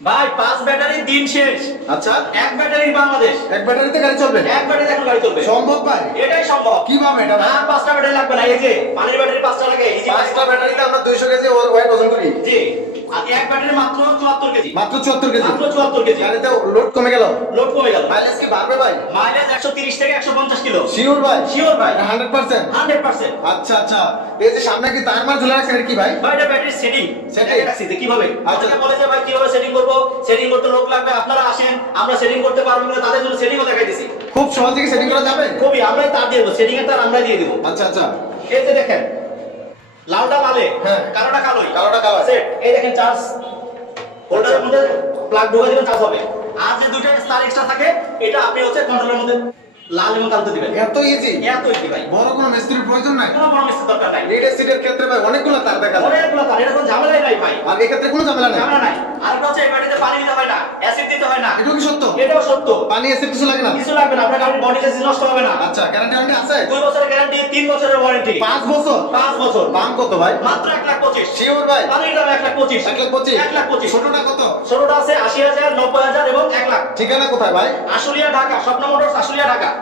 ভাই 5 ব্যাটারির দিন শেষ। আচ্ছা, এক ব্যাটারির বাংলাদেশ। এক ব্যাটারিতে গাড়ি চলবে? এক ব্যাটারিতে এখন গাড়ি চলবে। সম্ভব ভাই? এটাই সম্ভব। কিভাবে এটা ভাই? আর 5টা ব্যাটারি লাগবে না। এই যে পানির ব্যাটারি 5টা লাগে। এই যে 5টা ব্যাটারিতে আমরা 200 কেজি ওয়েট ওজন করি। জি। আর এক ব্যাটারি মাত্র 74 কেজি। মাত্র 74 কেজি। মাত্র 74 কেজি। গাড়িতে লোড কমে গেল, লোড কমে গেল। মাইলেজ কি বাড়বে ভাই? মাইলেজ 130 থেকে 150 কিলো। শিওর ভাই? শিওর ভাই। 100%? 100%। আচ্ছা আচ্ছা, এই যে সামনে কি তার মার ঝুলে রাখছেন এটা কি ভাই? ভাই এটা ব্যাটারি সেটিং। Setting? এটা রাখছি যে কিভাবে? আচ্ছা। আপনাকে বলে যে ভাই কিভাবে সেটিং করব? সেটিং করতে লোক লাগবে। আপনারা আসেন, আমরা সেটিং করতে পারবো না, তাদের জন্য সেটিংও দেখাই দিছি। খুব সহজে কি সেটিং করা যাবে? খুবই আমরাই তার দিয়ে দেবো। সেটিং এর তার আমরাই দিয়ে দেবো। আচ্ছা আচ্ছা, এই যে দেখেন, লালটা লালে, হ্যাঁ। কালোটা কালোই। কালোটা কালো। সেট। এই দেখেন চার্জ হোল্ডারের মধ্যে প্লাগ ঢোকা দিলে চার্জ হবে। আর যে দুইটা স্টার এক্সট্রা থাকে, এটা আপনি হচ্ছে কন্ট্রোলের মধ্যে লাল এবং কালোতে দিবেন। এত ইজি? এত ইজি ভাই। বড় কোনো মিস্ত্রির প্রয়োজন নাই? কোনো বড় মিস্ত্রির দরকার নাই। লিড সিটের ক্ষেত্রে ভাই অনেকগুলো তার দেখা যায়, অনেকগুলো তার, এটা কোনো ঝামেলাই নাই ভাই। আর এই ক্ষেত্রে কোনো ঝামেলা নেই। ঝামেলা নাই। আর একটা হচ্ছে এই গাড়িতে পানি দিতে হয় না, অ্যাসিড দিতে হয় না। এটাও কি সত্য? এটাও সত্য। পানি এসিড কিছু লাগে না? কিছু লাগবে না, আপনার গাড়ির বডিতে নষ্ট হবে না। আচ্ছা, গ্যারান্টি ওয়ারেন্টি আছে? 2 বছরের গ্যারান্টি, 3 বছরের ওয়ারেন্টি। 5 বছর? 5 বছর। দাম কত ভাই? মাত্র 1,25,000। শিওর ভাই? পানির দাম 1,25,000। 1,25,000? 1,25,000। ছোটটা কত? ছোটটা আছে 80,000, 90,000 এবং 1,00,000। ঠিকানা কোথায় ভাই? আশুলিয়া ঢাকা, স্বপ্ন মোটরস, আশুলিয়া ঢাকা।